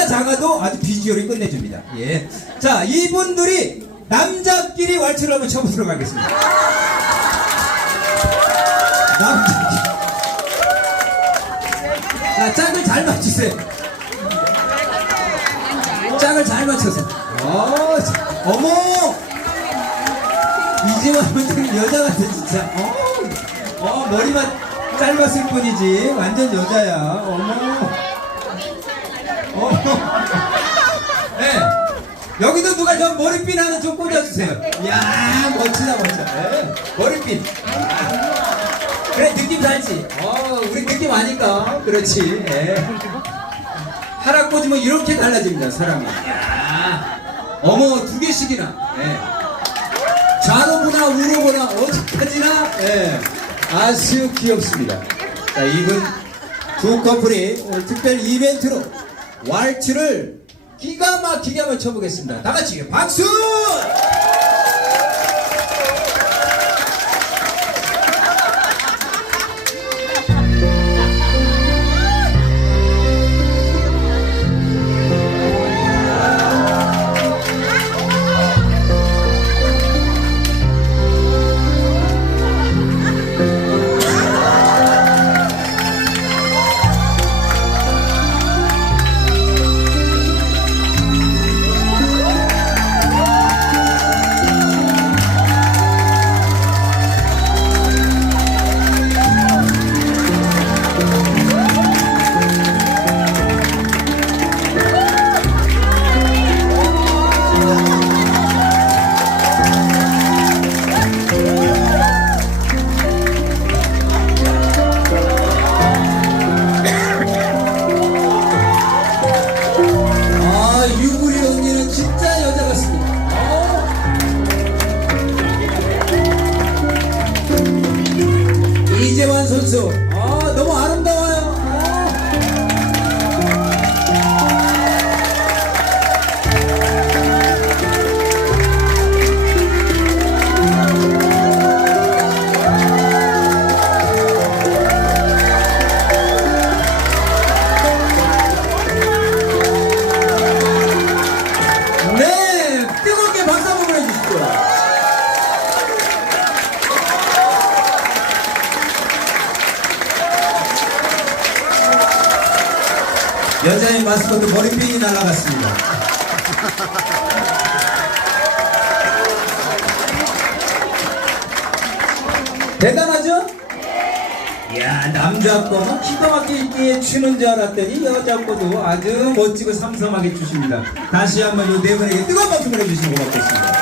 키가 작아도 아주 비주얼이 끝내줍니다. 예. 자, 이분들이 남자끼리 왈츠를 한번 쳐보도록 하겠습니다. 남자끼리. 자, 짝을 잘 맞추세요. 짝을 잘 맞춰서. 어, 자, 어머! 이제만 보면 여자 같아, 진짜. 어, 어, 머리만 짧았을 뿐이지. 완전 여자야. 어머. 여기도 누가 저 머리핀 하나 좀 꽂아주세요. 이야, 멋지다, 멋져. 네. 머리핀. 아. 그래, 느낌 살지. 어, 우리 느낌 아니까. 그렇지. 예. 하나 꽂으면 이렇게 달라집니다, 사람이. 이야. 어머, 두 개씩이나. 예. 좌로 보나 우로 보나 어디까지나 예. 아주 귀엽습니다. 자, 이분 두 커플이 특별 이벤트로 왈츠를 기가 막히게 한번 쳐보겠습니다. 다 같이 박수! Rồi. 여자의 마스코트 머리핀이 날아갔습니다. 대단하죠? 이야 남자 거는 기가 막히게 추는 줄 알았더니 여자 거도 아주 멋지고 삼삼하게 추십니다. 다시 한번 이 네 분에게 뜨거운 박수 보내주시면 고맙겠습니다.